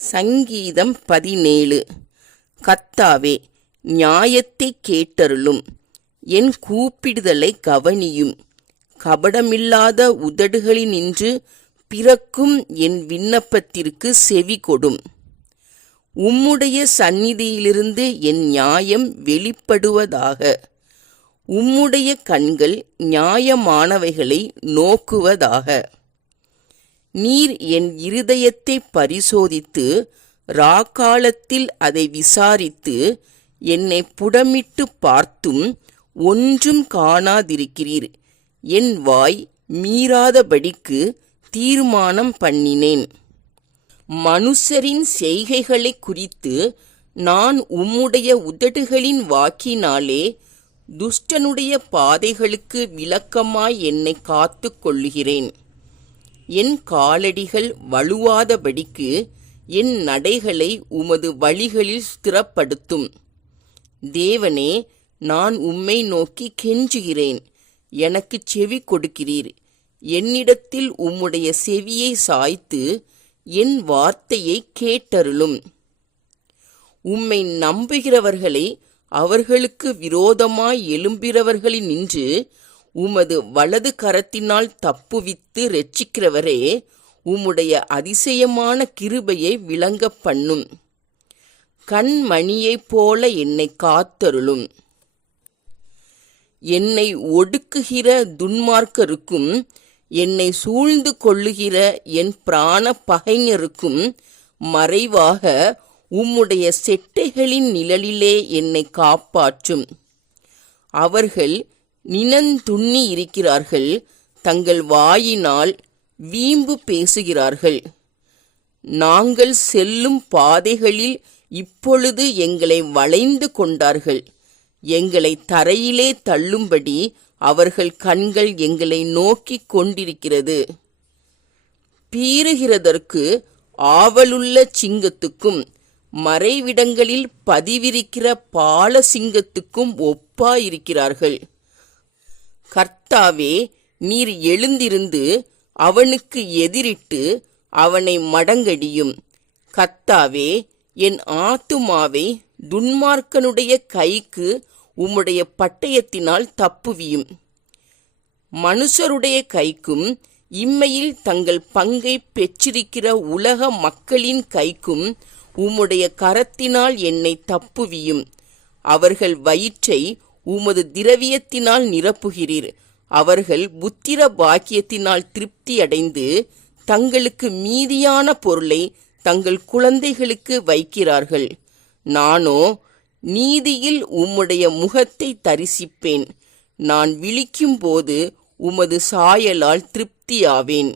சங்கீதம் பதினேழு. கத்தாவே நியாயத்தை கேட்டருளும். என் கூப்பிடுதலை கவனியும். கபடமில்லாத உதடுகளினின்று பிறக்கும் என் விண்ணப்பத்திற்கு செவி கொடும். உம்முடைய சந்நிதியிலிருந்து என் நியாயம் வெளிப்படுவதாக. உம்முடைய கண்கள் நியாயமானவைகளை நோக்குவதாக. நீர் என் இருதயத்தை பரிசோதித்து ராக்காலத்தில் அதை விசாரித்து என்னை புடமிட்டு பார்த்தும் ஒன்றும் காணாதிருக்கிறீர். என் வாய் மீறாதபடிக்கு தீர்மானம் பண்ணினேன். மனுஷரின் செய்கைகளை குறித்து நான் உம்முடைய உதடுகளின் வாக்கினாலே துஷ்டனுடைய பாதைகளுக்கு விளக்கமாய் என்னை காத்து கொள்ளுகிறேன். என் காலடிகள் வழுவாதபடிக்கு என் நடைகளை உமது வழிகளில் ஸ்திரப்படுத்தும். தேவனே நான் உம்மை நோக்கி கெஞ்சுகிறேன். எனக்கு செவி கொடுக்கிறீர். என்னிடத்தில் உம்முடைய செவியை சாய்த்து என் வார்த்தையை கேட்டருளும். உம்மை நம்புகிறவர்களை அவர்களுக்கு விரோதமாய் எழும்பிறவர்களினின்று உமது வலது கரத்தினால் தப்புவித்து ரட்சிக்கிறவரே உம்முடைய அதிசயமான கிருபையை விளங்கப் பண்ணும். கண்மணியைப் போல என்னை காத்தருளும். என்னை ஒடுக்குகிற துன்மார்க்கருக்கும் என்னை சூழ்ந்து கொள்ளுகிற என் பிராண பகைஞருக்கும் மறைவாக உம்முடைய செட்டைகளின் நிழலிலே என்னை காப்பாற்றும். அவர்கள் நினந்துண்ணி இருக்கிறார்கள். தங்கள் வாயினால் வீம்பு பேசுகிறார்கள். நாங்கள் செல்லும் பாதைகளில் இப்பொழுது எங்களை வளைந்து கொண்டார்கள். எங்களை தரையிலே தள்ளும்படி அவர்கள் கண்கள் எங்களை நோக்கிக் கொண்டிருக்கிறது. பீறுகிறதற்கு ஆவலுள்ள சிங்கத்துக்கும் மறைவிடங்களில் பதிவிருக்கிற பால சிங்கத்துக்கும் ஒப்பாயிருக்கிறார்கள். கர்த்தாவே நீர் எழுந்திருந்து அவனுக்கு எதிரிட்டு அவனை மடங்கடியும். கர்த்தாவே என் ஆத்துமாவை துன்மார்க்கனுடைய கைக்கு உம்முடைய பட்டயத்தினால் தப்புவியும். மனுஷருடைய கைக்கும் இம்மையில் தங்கள் பங்கை பெற்றிருக்கிற உலக மக்களின் கைக்கும் உம்முடைய கரத்தினால் என்னை தப்புவியும். அவர்கள் வயிற்றை உமது திரவியத்தினால் நிரப்புகிறீர். அவர்கள் புத்திர பாக்கியத்தினால் திருப்தியடைந்து தங்களுக்கு மீதியான பொருளை தங்கள் குழந்தைகளுக்கு வைக்கிறார்கள். நானோ நீதியில் உம்முடைய முகத்தை தரிசிப்பேன். நான் விழிக்கும்போது உமது சாயலால் திருப்தியாவேன்.